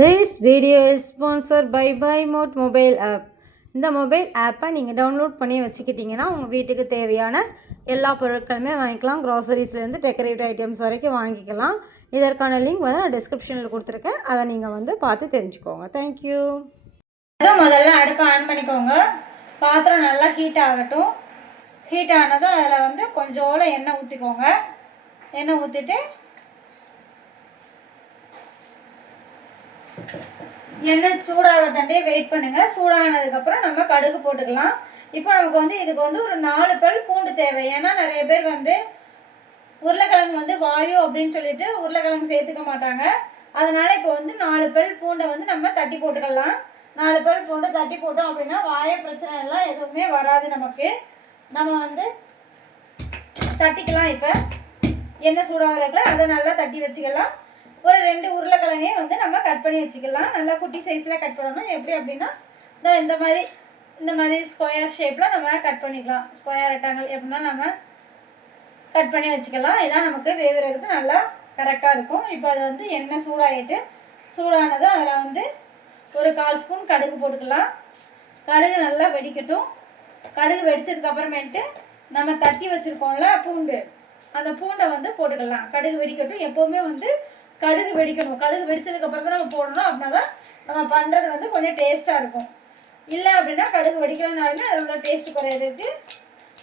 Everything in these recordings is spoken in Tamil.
This video is sponsor by by mode mobile app இந்த மொபைல் ஆப்பை நீங்கள் டவுன்லோட் பண்ணி வச்சுக்கிட்டிங்கன்னா உங்கள் வீட்டுக்கு தேவையான எல்லா பொருட்களுமே வாங்கிக்கலாம். க்ராசரிஸ்லேருந்து டெக்கரேட்டிவ் ஐட்டம்ஸ் வரைக்கும் வாங்கிக்கலாம். இதற்கான லிங்க் வந்து நான் டிஸ்கிரிப்ஷனில் கொடுத்துருக்கேன். அதை நீங்கள் வந்து பார்த்து தெரிஞ்சுக்கோங்க. தேங்க்யூ முதல்ல அடுப்பை ஆன் பண்ணிக்கோங்க. பாத்திரம் நல்லா ஹீட் ஆகட்டும். ஹீட் ஆனதும் அதில் வந்து கொஞ்சோட எண்ணெய் ஊற்றிக்கோங்க எண்ணெய் ஊற்றிட்டு எண்ணெய் சூடாக தண்டே வெயிட் பண்ணுங்கள் சூடானதுக்கப்புறம் நம்ம கடுகு போட்டுக்கலாம். இப்போ நமக்கு வந்து இதுக்கு வந்து ஒரு நாலு பல் பூண்டு தேவை. ஏன்னா நிறைய பேர் வந்து உருளைக்கிழங்கு வந்து வாயு அப்படின்னு சொல்லிட்டு உருளைக்கிழங்கு சேர்த்துக்க மாட்டாங்க. அதனால் இப்போ வந்து நாலு பல் பூண்டை வந்து நம்ம தட்டி போட்டுக்கலாம். நாலு பல் பூண்டை தட்டி போட்டோம் அப்படின்னா வாய பிரச்சனை எல்லாம் எதுவுமே வராது நமக்கு. நம்ம வந்து தட்டிக்கலாம் இப்போ. எண்ணெய் சூடாக இருக்கல அதை நல்லா தட்டி வச்சுக்கலாம். ஒரு ரெண்டு உருளைக்கிழங்கையும் வந்து நம்ம கட் பண்ணி வச்சுக்கலாம். நல்லா குட்டி சைஸில் கட் பண்ணணும். எப்படி அப்படின்னா இந்த இந்த மாதிரி இந்த மாதிரி ஸ்கொயர் ஷேப்பில் நம்ம கட் பண்ணிக்கலாம். ஸ்கொயர் ரெட்டாங்கல் எப்படின்னா நம்ம கட் பண்ணி வச்சுக்கலாம். இதான் நமக்கு வேவுறதுக்கு நல்லா கரெக்டாக இருக்கும். இப்போ அது வந்து எண்ணெய் சூடாகிட்டு சூடானது அதில் வந்து ஒரு கால் ஸ்பூன் கடுகு போட்டுக்கலாம். கடுகு நல்லா வெடிக்கட்டும். கடுகு வெடித்ததுக்கப்புறமேட்டு நம்ம தட்டி வச்சுருக்கோம்ல பூண்டு. அந்த பூண்டை வந்து போட்டுக்கலாம். கடுகு வெடிக்கட்டும். எப்போவுமே வந்து கடுகு வெடிக்கணும். கடுகு வெடிச்சதுக்கு அப்புறம் தான் நம்ம போடணும். அப்படின்னா தான் நம்ம பண்ணுறது வந்து கொஞ்சம் டேஸ்ட்டாக இருக்கும். இல்லை அப்படின்னா கடுகு வெடிக்கலனாலுமே அதோட டேஸ்ட் குறையிறதுக்கு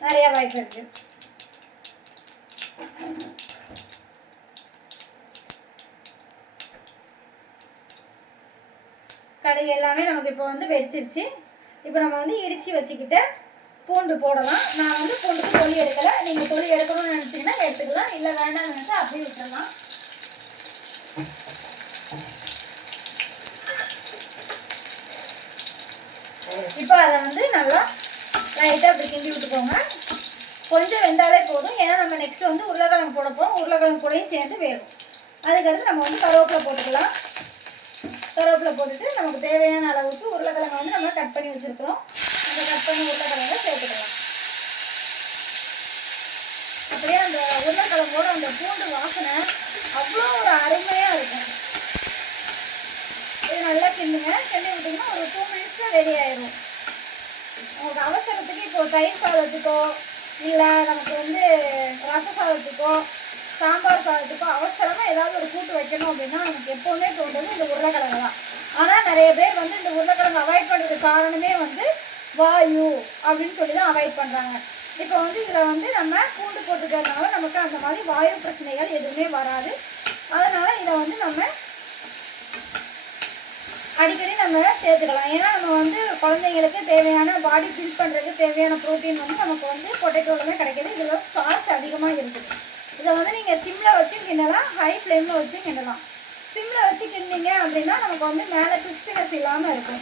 நிறைய வாய்ப்பு இருக்குது கடுகு எல்லாமே நமக்கு இப்போ வந்து வெடிச்சிருச்சு. இப்போ நம்ம வந்து இடித்து வச்சுக்கிட்ட பூண்டு போடலாம். நான் வந்து பூண்டுக்கு தொலி எடுக்கலை. நீங்கள் தொலி எடுக்கணும்னு நினச்சிங்கன்னா எடுத்துக்கலாம். இல்லை வேண்டாம்னு நினச்சா அப்படியே விட்டுறலாம். இப்போ அதை வந்து நல்லா லைட்டாக அப்படி கிண்டி விட்டுக்கோங்க. கொஞ்சம் வெந்தாலே போதும். ஏன்னா நம்ம நெக்ஸ்ட் வந்து உருளைக்கிழங்கு போட போகிறோம் உருளைக்கிழங்கு கூடையும் சேர்ந்து வேகும். அதுக்கடுத்து நம்ம வந்து கருவேப்பிலை போட்டுக்கலாம். கருவேப்பிலை போட்டுட்டு நமக்கு தேவையான அளவுக்கு உருளைக்கிழங்கு வந்து நம்ம கட் பண்ணி வச்சுருக்கிறோம். அந்த கட் பண்ணி உருளைக்கிழங்க சேர்த்துக்கலாம். அப்படியே அந்த உருளைக்கிழங்கோட அந்த பூண்டு வாசனை அவ்வளோ ஒரு அருமையாக இருக்கும். இது நல்லா கிண்டுங்க. கிண்டி விட்டிங்கன்னா ஒரு டூ மினிட்ஸில் ரெடி ஆயிடும் உங்களுக்கு அவசரத்துக்கு இப்போ தயிர் சாதத்துக்கோ இல்லை நமக்கு வந்து ரச சாதத்துக்கோ சாம்பார் சாதத்துக்கோ அவசரமாக ஏதாவது ஒரு கூட்டு வைக்கணும் அப்படின்னா நமக்கு எப்போவுமே தோன்றது இந்த உருளைக்கிழங்கு தான். ஆனால் நிறைய பேர் வந்து இந்த உருளைக்கிழங்கு அவாய்ட் பண்ணுறதுக்கு காரணமே வந்து வாயு அப்படின்னு சொல்லி தான் அவாய்ட் பண்ணுறாங்க இப்போ வந்து இதில் வந்து நம்ம பூண்டு போட்டுக்கிறதுனால நமக்கு அந்த மாதிரி வாயு பிரச்சனை எதுவுமே வராது அதனால் இதை வந்து நம்ம அடிக்கடி நம்ம சேர்த்துக்கலாம் ஏன்னா நம்ம வந்து குழந்தைங்களுக்கு தேவையான பாடி ஃபில் பண்ணுறதுக்கு தேவையான ப்ரோட்டீன் வந்து நமக்கு வந்து பொட்டேட்டோலுமே கிடைக்கிது. இதில் ஸ்டார்ச் அதிகமாக இருக்குது. இதை வந்து நீங்கள் சிம்மில் வச்சு கிண்டலாம் ஹை ஃப்ளேமில் வச்சு கிண்டலாம். சிம்மில் வச்சு கிண்டிங்க அப்படின்னா நமக்கு வந்து மேலே கிறிஸ்பினஸ் இல்லாமல் இருக்கும்.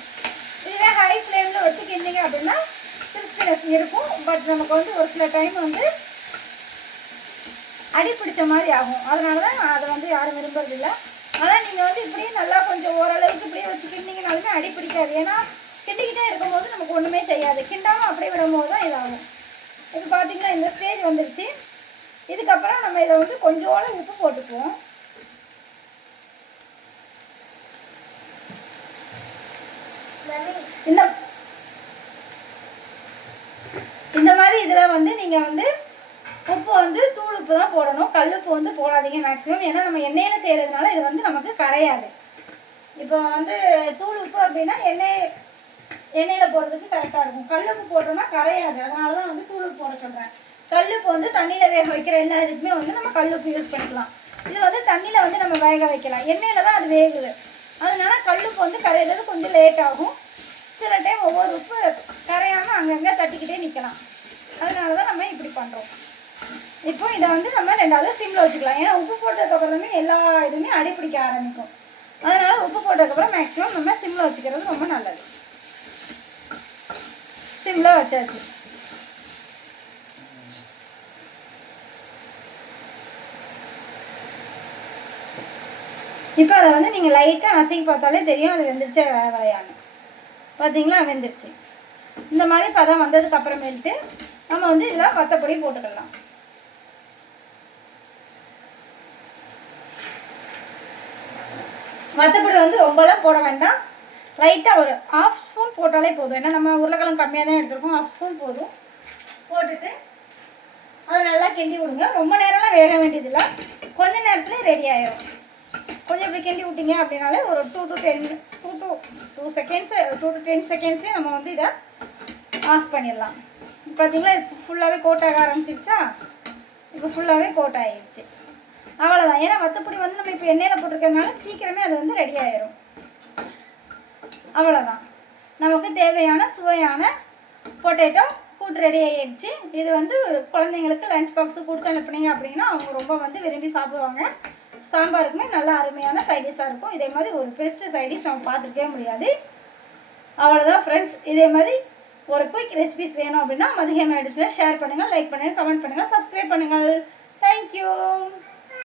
இதுவே ஹை ஃப்ளேமில் வச்சு கிண்டிங்க அப்படின்னா கிறிஸ்பினஸ் இருக்கும். பட் நமக்கு வந்து ஒரு சில டைம் வந்து அடி பிடிச்ச மாதிரி ஆகும். அதனால தான் அதை வந்து யாரும் விரும்புறதில்லை ஆனால் நீங்கள் வந்து இப்படியே நல்லா கொஞ்சம் ஓரளவுக்கு இப்படியே வச்சுக்கிட்டீங்கனாலுமே அடி பிடிக்காது. ஏன்னா செய்யாது. கிண்டாமல் அப்படியே விடும்போது தான் இதாகும். இது பார்த்திங்கன்னா இந்த ஸ்டேஜ் வந்துருச்சு. இதுக்கப்புறம் நம்ம இதை வந்து கொஞ்சோட உப்பு போட்டுக்குவோம். இந்த இந்த மாதிரி இதில் வந்து நீங்கள் வந்து உப்பு வந்து தூள் உப்பு தான் போடணும். கல் உப்பு வந்து போடாதீங்க மேக்ஸிமம் ஏன்னா நம்ம எண்ணெயில் செய்கிறதுனால இது வந்து நமக்கு கரையாது. இப்போ வந்து தூள் உப்பு அப்படின்னா எண்ணெய் எண்ணெயில் போடுறதுக்கு கரெக்டாக இருக்கும். கல் உப்பு போட்டோம்னா கரையாது. அதனால தான் வந்து தூள் உப்பு போட சொல்கிறேன் கல் உப்பு வந்து தண்ணியில் வேக வைக்கிற எல்லா இதுக்குமே வந்து நம்ம கல் உப்பு யூஸ் பண்ணிக்கலாம். இது வந்து தண்ணியில் வந்து நம்ம வேக வைக்கலாம். எண்ணெயில் தான் அது வேகுது. அதனால கல் உப்பு வந்து கரையிறது கொஞ்சம் லேட் ஆகும். சில டைம் ஒவ்வொரு உப்பு கரையாமல் அங்கங்கே தட்டிக்கிட்டே நிற்கலாம் அதனால தான் நம்ம இப்படி பண்ணுறோம் இப்போ இதை வந்து நம்ம ரெண்டாவது சிம்மில் வச்சுக்கலாம். ஏன்னா உப்பு போட்டதுக்கப்புறமே எல்லா இதுவுமே அடிப்பிடிக்க ஆரம்பிக்கும். அதனால் உப்பு போட்டதுக்கப்புறம் மேக்ஸிமம் நம்ம சிம்மில் வச்சுக்கிறது ரொம்ப நல்லது. சிம்மில் வச்சாச்சு. இப்போ அதை வந்து நீங்கள் லைட்டாக அசைக்கி பார்த்தாலே தெரியும் அது வெந்துருச்சா வேலையான்னு பார்த்தீங்களா? வெந்துருச்சு. இந்த மாதிரி பதம் வந்ததுக்கு அப்புறமேட்டு நம்ம வந்து இதில் வத்தப்பொடி போட்டுக்கலாம். மற்றபடி வந்து ரொம்பலாம் போட வேண்டாம். லைட்டாக ஒரு ஆஃப் ஸ்பூன் போட்டாலே போதும். ஏன்னா நம்ம உருளைக்கிழங்கு கம்மியாக தான் எடுத்துருக்கோம். ஆஃப் ஸ்பூன் போதும். போட்டுட்டு அதை நல்லா கிண்டி விடுங்க. ரொம்ப நேரம்லாம் வேக வேண்டியதில்லை. கொஞ்ச நேரத்துலேயே ரெடி ஆகிடும் கொஞ்சம் இப்படி கிண்டி விட்டீங்க அப்படின்னாலே ஒரு two to ten two to two seconds two to ten செகண்ட்ஸே நம்ம வந்து இதை ஆஃப் பண்ணிடலாம். பார்த்தீங்களா? இது ஃபுல்லாகவே கோட் ஆக ஆரம்பிச்சிருச்சா? இப்போ ஃபுல்லாகவே கோட் ஆகிடுச்சு அவ்வளோதான் ஏன்னா வத்தப்பொடி வந்து நம்ம இப்போ எண்ணெயில் போட்டிருக்கறதுனால சீக்கிரமே அது வந்து ரெடி ஆயிரும். அவ்வளோதான் நமக்கு தேவையான சுவையான பொட்டேட்டோ கூட்டு ரெடி ஆகிடுச்சு இது வந்து குழந்தைங்களுக்கு லஞ்ச் பாக்ஸு கொடுத்து அனுப்புனீங்க அப்படின்னா அவங்க ரொம்ப வந்து விரும்பி சாப்பிடுவாங்க. சாம்பாருக்குமே நல்ல அருமையான சைடிஷாக இருக்கும். இதே மாதிரி ஒரு பெஸ்ட்டு சைடிஷ் நம்ம பார்த்துருக்கவே முடியாது. அவ்வளோதான் ஃப்ரெண்ட்ஸ் இதே மாதிரி ஒரு குயிக் ரெசிபிஸ் வேணும் அப்படின்னா மதியம் எடுத்து ஷேர் பண்ணுங்கள் லைக் பண்ணுங்கள் கமெண்ட் பண்ணுங்கள் சப்ஸ்கிரைப் பண்ணுங்கள். தேங்க்யூ